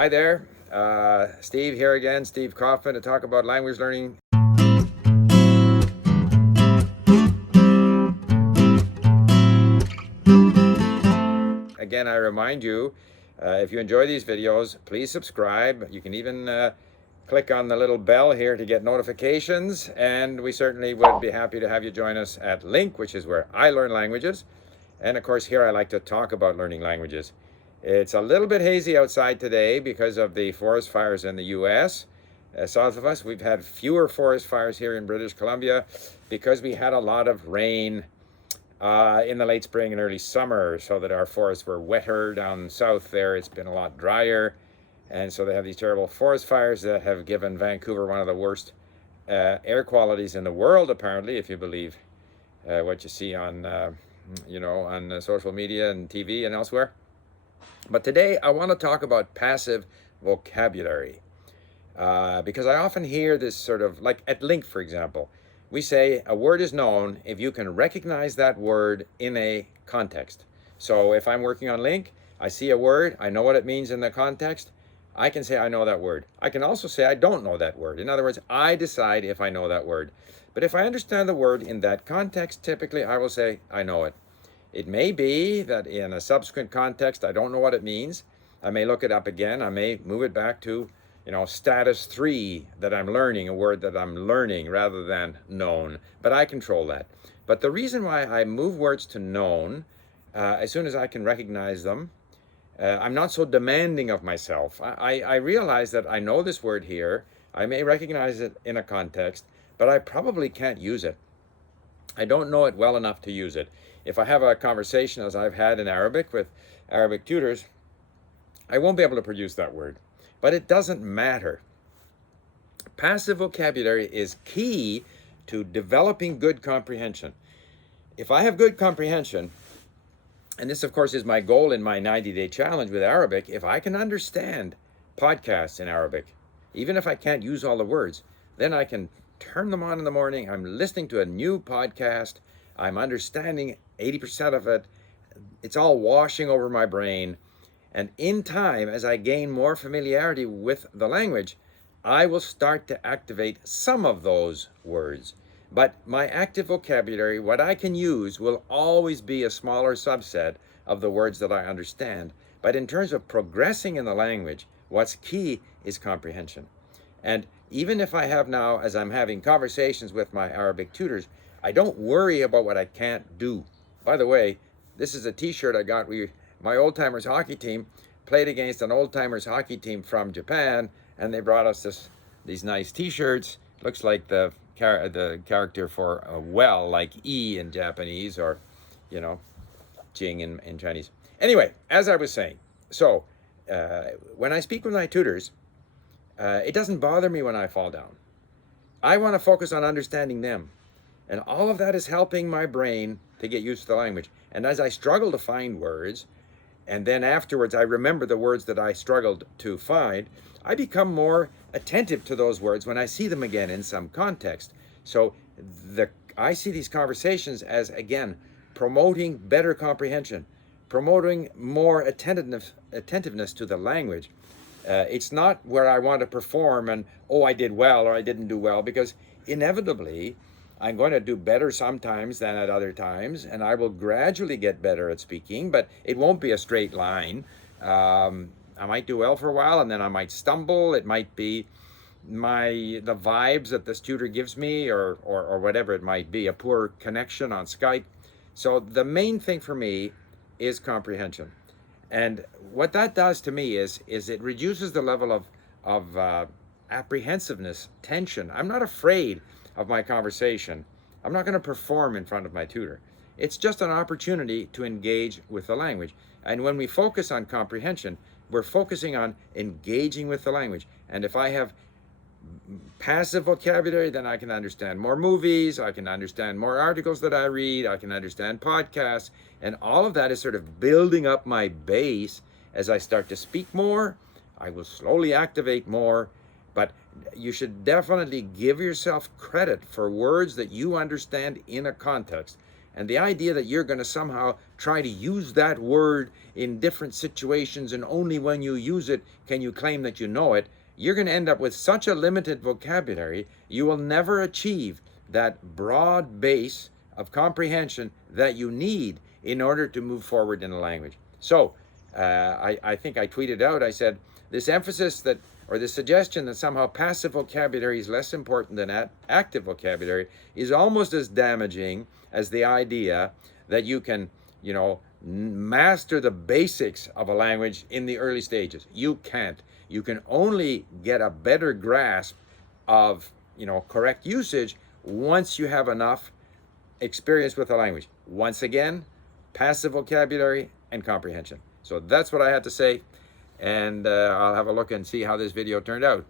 Hi there, Steve here again, Steve Kaufmann, to talk about language learning. Again, I remind you, if you enjoy these videos, please subscribe. You can even click on the little bell here to get notifications, and we certainly would be happy to have you join us at Link, which is where I learn languages. And of course, here I like to talk about learning languages. It's a little bit hazy outside today because of the forest fires in the US. South of us, we've had fewer forest fires here in British Columbia because we had a lot of rain in the late spring and early summer, so that our forests were wetter. Down south there, it's been a lot drier. And so they have these terrible forest fires that have given Vancouver one of the worst air qualities in the world, apparently, if you believe what you see on, on social media and TV and elsewhere. But today I want to talk about passive vocabulary because I often hear this sort of, like at Link, for example, we say a word is known if you can recognize that word in a context. So if I'm working on Link, I see a word, I know what it means in the context, I can say I know that word. I can also say I don't know that word. In other words, I decide if I know that word. But if I understand the word in that context, typically I will say I know it. It may be that in a subsequent context, I don't know what it means. I may look it up again. I may move it back to, status 3, that I'm learning, a word that I'm learning rather than known. But I control that. But the reason why I move words to known, as soon as I can recognize them, I'm not so demanding of myself. I realize that I know this word here. I may recognize it in a context, but I probably can't use it. I don't know it well enough to use it. If I have a conversation, as I've had in Arabic with Arabic tutors, I won't be able to produce that word. But it doesn't matter. Passive vocabulary is key to developing good comprehension. If I have good comprehension, and this, of course, is my goal in my 90-day challenge with Arabic, if I can understand podcasts in Arabic, even if I can't use all the words, then I can turn them on in the morning. I'm listening to a new podcast. I'm understanding 80% of it. It's all washing over my brain. And in time, as I gain more familiarity with the language, I will start to activate some of those words. But my active vocabulary, what I can use, will always be a smaller subset of the words that I understand. But in terms of progressing in the language, what's key is comprehension. And even if I have now, as I'm having conversations with my Arabic tutors, I don't worry about what I can't do. By the way, this is a t-shirt I got. My old-timers hockey team played against an old-timers hockey team from Japan, and they brought us these nice t-shirts. Looks like the character for well, like E in Japanese, or, Jing in Chinese. Anyway, as I was saying, so when I speak with my tutors, it doesn't bother me when I fall down. I want to focus on understanding them. And all of that is helping my brain to get used to the language. And as I struggle to find words, and then afterwards I remember the words that I struggled to find, I become more attentive to those words when I see them again in some context. So I see these conversations as, again, promoting better comprehension, promoting more attentiveness to the language. It's not where I want to perform and, I did well or I didn't do well, because inevitably I'm going to do better sometimes than at other times, and I will gradually get better at speaking, but it won't be a straight line. I might do well for a while, and then I might stumble. It might be the vibes that this tutor gives me, or whatever it might be, a poor connection on Skype. So the main thing for me is comprehension. And what that does to me is it reduces the level of apprehensiveness, tension. I'm not afraid of my conversation. I'm not going to perform in front of my tutor. It's just an opportunity to engage with the language. And when we focus on comprehension, we're focusing on engaging with the language. And if I have passive vocabulary, then I can understand more movies, I can understand more articles that I read, I can understand podcasts, and all of that is sort of building up my base. As I start to speak more, I will slowly activate more. But you should definitely give yourself credit for words that you understand in a context. And the idea that you're going to somehow try to use that word in different situations and only when you use it can you claim that you know it, you're going to end up with such a limited vocabulary, you will never achieve that broad base of comprehension that you need in order to move forward in a language. So I think I tweeted out, I said, this emphasis that, or this suggestion that somehow passive vocabulary is less important than active vocabulary is almost as damaging as the idea that you can, you know, master the basics of a language in the early stages. You can't. You can only get a better grasp of, you know, correct usage once you have enough experience with the language. Once again, passive vocabulary and comprehension. So that's what I had to say, and I'll have a look and see how this video turned out.